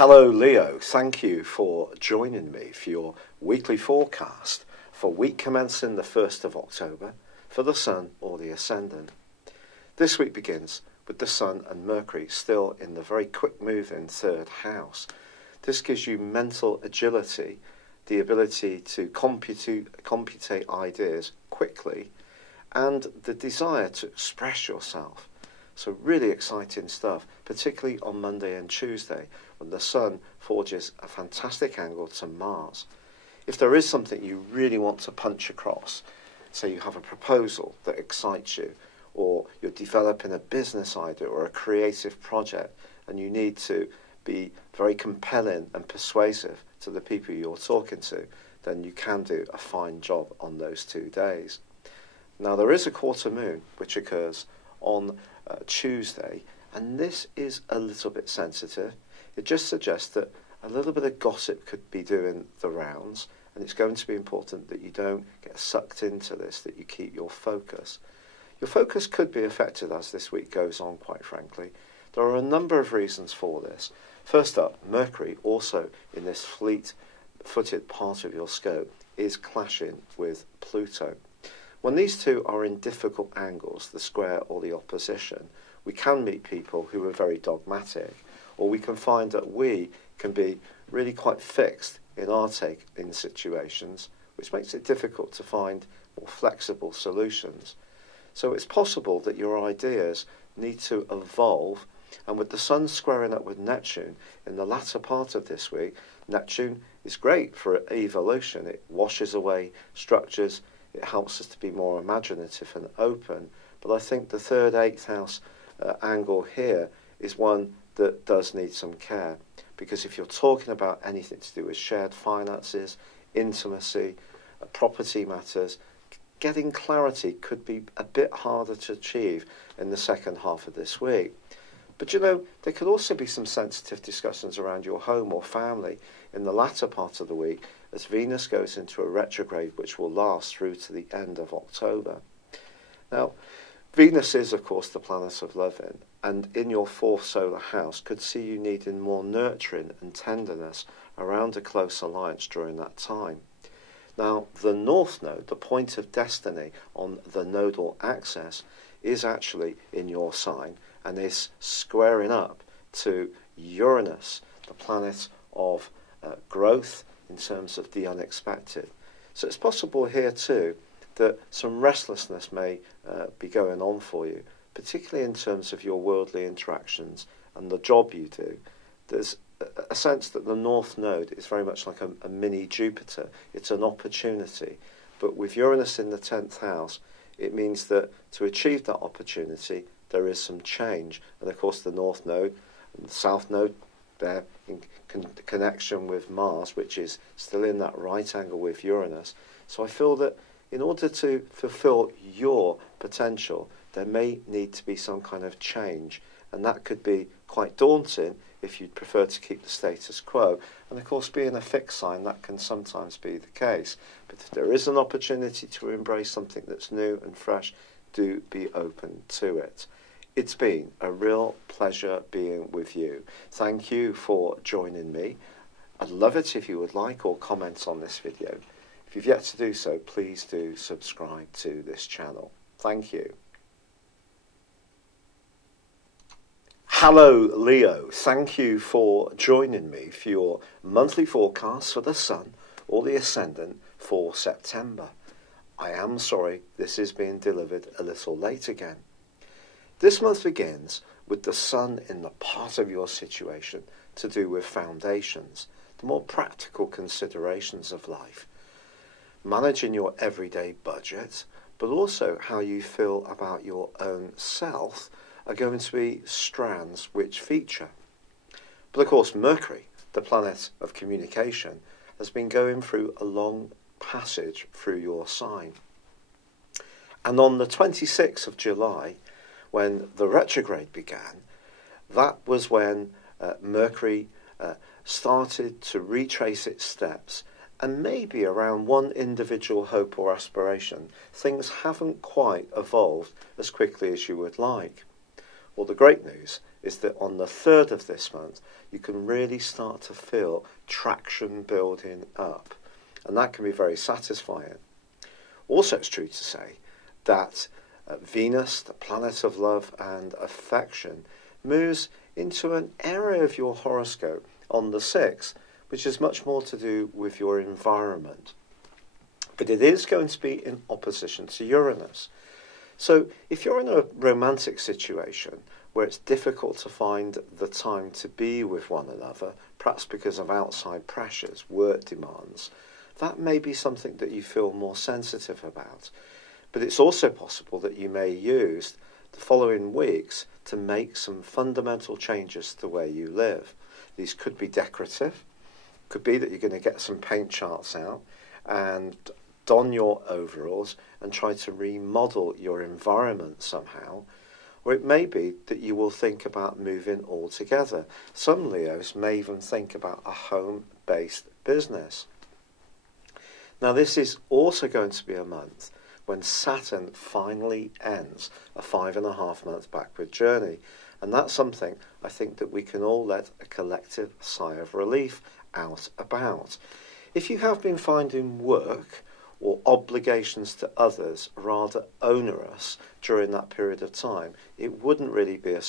Hello Leo, thank you for joining me for your weekly forecast for week commencing the 1st of October for the Sun or the Ascendant. This week begins with the Sun and Mercury still in the very quick moving third house. This gives you mental agility, the ability to computate ideas quickly, and the desire to express yourself. So really exciting stuff, particularly on Monday and Tuesday, when the Sun forges a fantastic angle to Mars. If there is something you really want to punch across, say you have a proposal that excites you, or you're developing a business idea or a creative project, and you need to be very compelling and persuasive to the people you're talking to, then you can do a fine job on those 2 days. Now there is a quarter moon which occurs on Tuesday, and this is a little bit sensitive. It just suggests that a little bit of gossip could be doing the rounds, and it's going to be important that you don't get sucked into this, that you keep your focus. Your focus could be affected as this week goes on, quite frankly. There are a number of reasons for this. First up, Mercury, also in this fleet-footed part of your scope, is clashing with Pluto. When these two are in difficult angles, the square or the opposition, we can meet people who are very dogmatic, or we can find that we can be really quite fixed in our take in situations, which makes it difficult to find more flexible solutions. So it's possible that your ideas need to evolve, and with the Sun squaring up with Neptune in the latter part of this week, Neptune is great for evolution. It washes away structures. It helps us to be more imaginative and open. But I think the 3rd, 8th house angle here is one that does need some care. Because if you're talking about anything to do with shared finances, intimacy, property matters, getting clarity could be a bit harder to achieve in the second half of this week. But you know, there could also be some sensitive discussions around your home or family in the latter part of the week as Venus goes into a retrograde which will last through to the end of October. Now, Venus is, of course, the planet of loving, and in your 4th solar house could see you needing more nurturing and tenderness around a close alliance during that time. Now, the North Node, the point of destiny on the nodal axis, is actually in your sign and is squaring up to Uranus, the planet of growth in terms of the unexpected. So it's possible here too that some restlessness may be going on for you, particularly in terms of your worldly interactions and the job you do. There's a sense that the North Node is very much like a mini Jupiter. It's an opportunity. But with Uranus in the 10th house, it means that to achieve that opportunity, there is some change. And of course, the North Node and the South Node, there in connection with Mars, which is still in that right angle with Uranus. So I feel that in order to fulfill your potential, there may need to be some kind of change. And that could be quite daunting if you'd prefer to keep the status quo. And of course, being a fixed sign, that can sometimes be the case. But if there is an opportunity to embrace something that's new and fresh, do be open to it. It's been a real pleasure being with you. Thank you for joining me. I'd love it if you would like or comment on this video. If you've yet to do so, please do subscribe to this channel. Thank you. Hello Leo, thank you for joining me for your monthly forecast for the Sun or the Ascendant for September. I am sorry this is being delivered a little late again. This month begins with the Sun in the part of your situation to do with foundations, the more practical considerations of life, managing your everyday budget, but also how you feel about your own self are going to be strands which feature. But of course, Mercury, the planet of communication, has been going through a long passage through your sign. And on the 26th of July, when the retrograde began, that was when Mercury started to retrace its steps, and maybe around one individual hope or aspiration, things haven't quite evolved as quickly as you would like. Well, the great news is that on the 3rd of this month, you can really start to feel traction building up. And that can be very satisfying. Also, it's true to say that Venus, the planet of love and affection, moves into an area of your horoscope on the 6th, which is much more to do with your environment. But it is going to be in opposition to Uranus. So if you're in a romantic situation where it's difficult to find the time to be with one another, perhaps because of outside pressures, work demands, that may be something that you feel more sensitive about. But it's also possible that you may use the following weeks to make some fundamental changes to the way you live. These could be decorative, could be that you're going to get some paint charts out and don your overalls and try to remodel your environment somehow, or it may be that you will think about moving altogether. Some Leos may even think about a home-based business. Now, this is also going to be a month when Saturn finally ends a 5.5-month backward journey, and that's something I think that we can all let a collective sigh of relief out about. If you have been finding work or obligations to others rather onerous during that period of time, it wouldn't really be a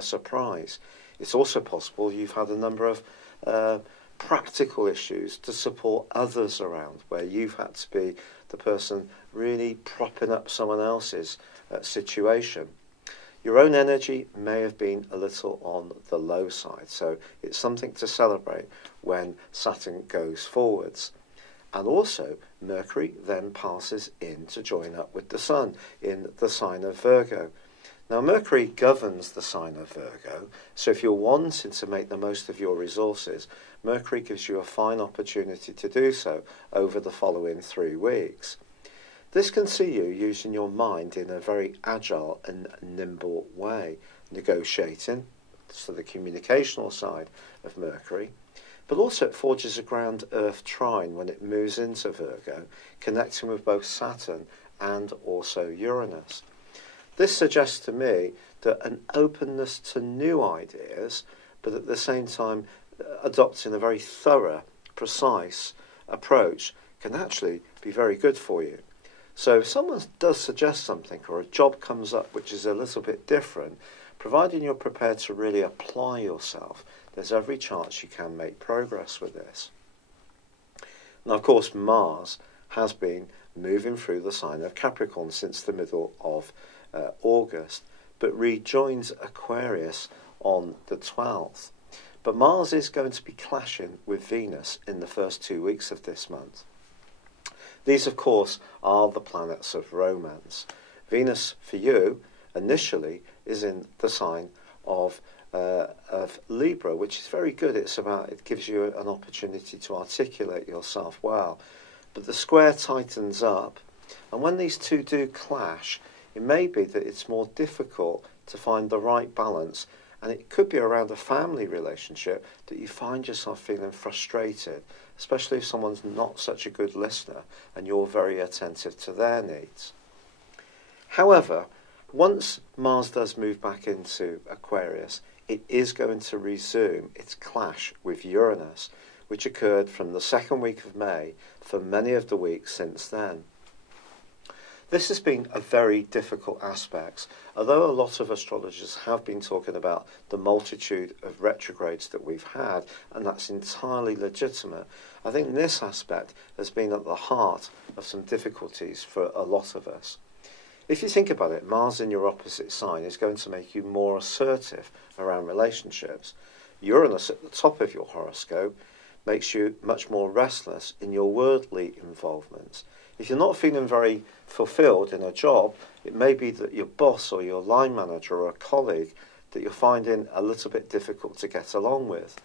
surprise. It's also possible you've had a number of practical issues to support others around, where you've had to be the person really propping up someone else's situation. Your own energy may have been a little on the low side, so it's something to celebrate when Saturn goes forwards. And also, Mercury then passes in to join up with the Sun in the sign of Virgo. Now, Mercury governs the sign of Virgo, so if you're wanting to make the most of your resources, Mercury gives you a fine opportunity to do so over the following 3 weeks. This can see you using your mind in a very agile and nimble way, negotiating, so the communicational side of Mercury, but also it forges a ground-earth trine when it moves into Virgo, connecting with both Saturn and also Uranus. This suggests to me that an openness to new ideas, but at the same time adopting a very thorough, precise approach, can actually be very good for you. So if someone does suggest something or a job comes up which is a little bit different, providing you're prepared to really apply yourself, there's every chance you can make progress with this. Now, of course, Mars has been moving through the sign of Capricorn since the middle of August, but rejoins Aquarius on the 12th. But Mars is going to be clashing with Venus in the first 2 weeks of this month. These, of course, are the planets of romance. Venus, for you, initially, is in the sign of Libra, which is very good. It gives you an opportunity to articulate yourself well. But the square tightens up, and when these two do clash, it may be that it's more difficult to find the right balance, and it could be around a family relationship that you find yourself feeling frustrated, especially if someone's not such a good listener and you're very attentive to their needs. However, once Mars does move back into Aquarius, it is going to resume its clash with Uranus, which occurred from the 2nd week of May for many of the weeks since then. This has been a very difficult aspect. Although a lot of astrologers have been talking about the multitude of retrogrades that we've had, and that's entirely legitimate, I think this aspect has been at the heart of some difficulties for a lot of us. If you think about it, Mars in your opposite sign is going to make you more assertive around relationships. Uranus at the top of your horoscope makes you much more restless in your worldly involvements. If you're not feeling very fulfilled in a job, it may be that your boss or your line manager or a colleague that you're finding a little bit difficult to get along with.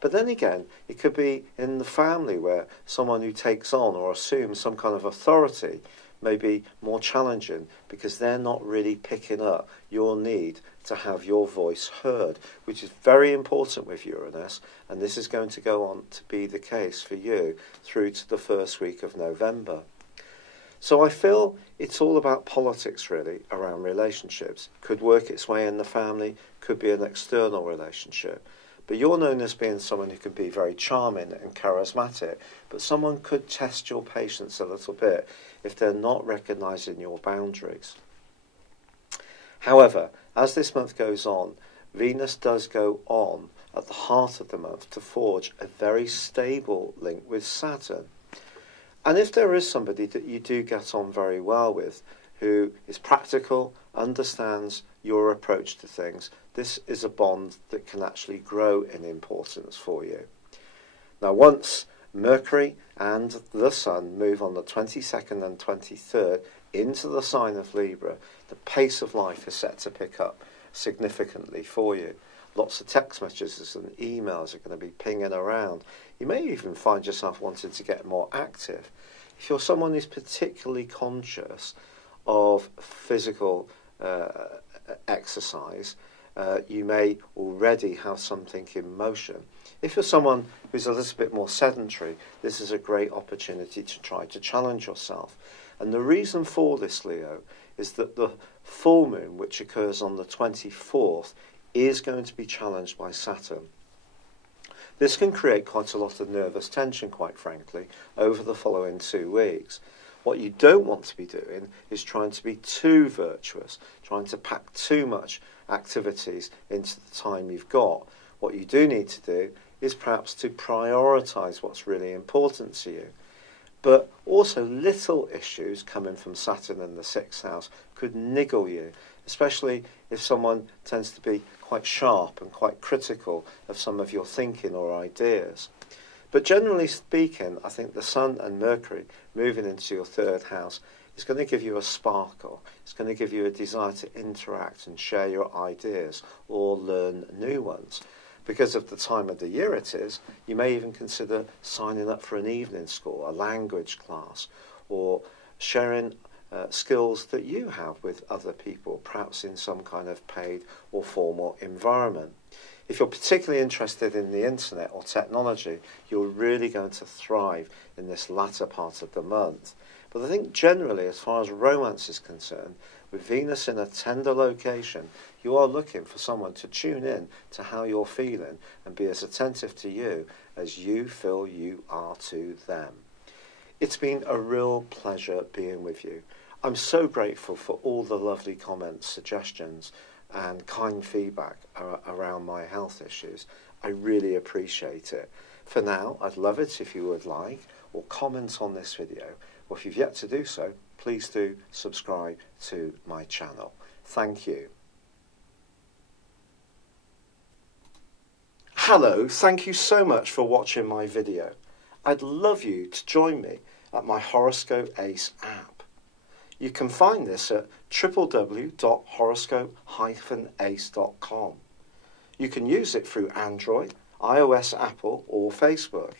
But then again, it could be in the family where someone who takes on or assumes some kind of authority may be more challenging because they're not really picking up your need to have your voice heard, which is very important with Uranus, and this is going to go on to be the case for you through to the first week of November. So I feel it's all about politics really around relationships. Could work its way in the family, could be an external relationship. But you're known as being someone who can be very charming and charismatic, but someone could test your patience a little bit if they're not recognising your boundaries. However, as this month goes on, Venus does go on at the heart of the month to forge a very stable link with Saturn. And if there is somebody that you do get on very well with, who is practical, understands your approach to things, this is a bond that can actually grow in importance for you. Now, once Mercury and the Sun move on the 22nd and 23rd into the sign of Libra, the pace of life is set to pick up significantly for you. Lots of text messages and emails are going to be pinging around. You may even find yourself wanting to get more active. If you're someone who's particularly conscious of physical exercise, you may already have something in motion. If you're someone who's a little bit more sedentary, this is a great opportunity to try to challenge yourself. And the reason for this, Leo, is that the full moon, which occurs on the 24th, is going to be challenged by Saturn. This can create quite a lot of nervous tension, quite frankly, over the following 2 weeks. What you don't want to be doing is trying to be too virtuous, trying to pack too much activities into the time you've got. What you do need to do is perhaps to prioritise what's really important to you. But also little issues coming from Saturn in the 6th house could niggle you, especially if someone tends to be quite sharp and quite critical of some of your thinking or ideas. But generally speaking, I think the Sun and Mercury moving into your 3rd house is going to give you a sparkle. It's going to give you a desire to interact and share your ideas or learn new ones. Because of the time of the year it is, you may even consider signing up for an evening school, a language class, or sharing skills that you have with other people, perhaps in some kind of paid or formal environment. If you're particularly interested in the internet or technology, you're really going to thrive in this latter part of the month. But I think generally, as far as romance is concerned, with Venus in a tender location, you are looking for someone to tune in to how you're feeling and be as attentive to you as you feel you are to them. It's been a real pleasure being with you. I'm so grateful for all the lovely comments, suggestions, and kind feedback around my health issues. I really appreciate it. For now, I'd love it if you would like or comment on this video, or if you've yet to do so, please do subscribe to my channel. Thank you. Hello, thank you so much for watching my video. I'd love you to join me at my Horoscope Ace app. You can find this at www.horoscope-ace.com. You can use it through Android, iOS, Apple, or Facebook.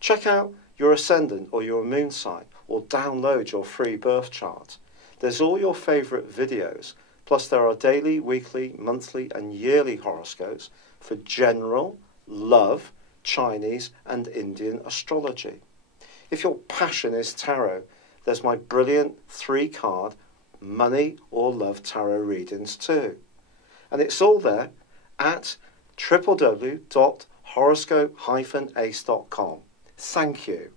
Check out your ascendant or your moon sign, or download your free birth chart. There's all your favourite videos, plus there are daily, weekly, monthly and yearly horoscopes for general, love, Chinese and Indian astrology. If your passion is tarot, there's my brilliant 3-card money or love tarot readings too. And it's all there at www.horoscope-ace.com. Thank you.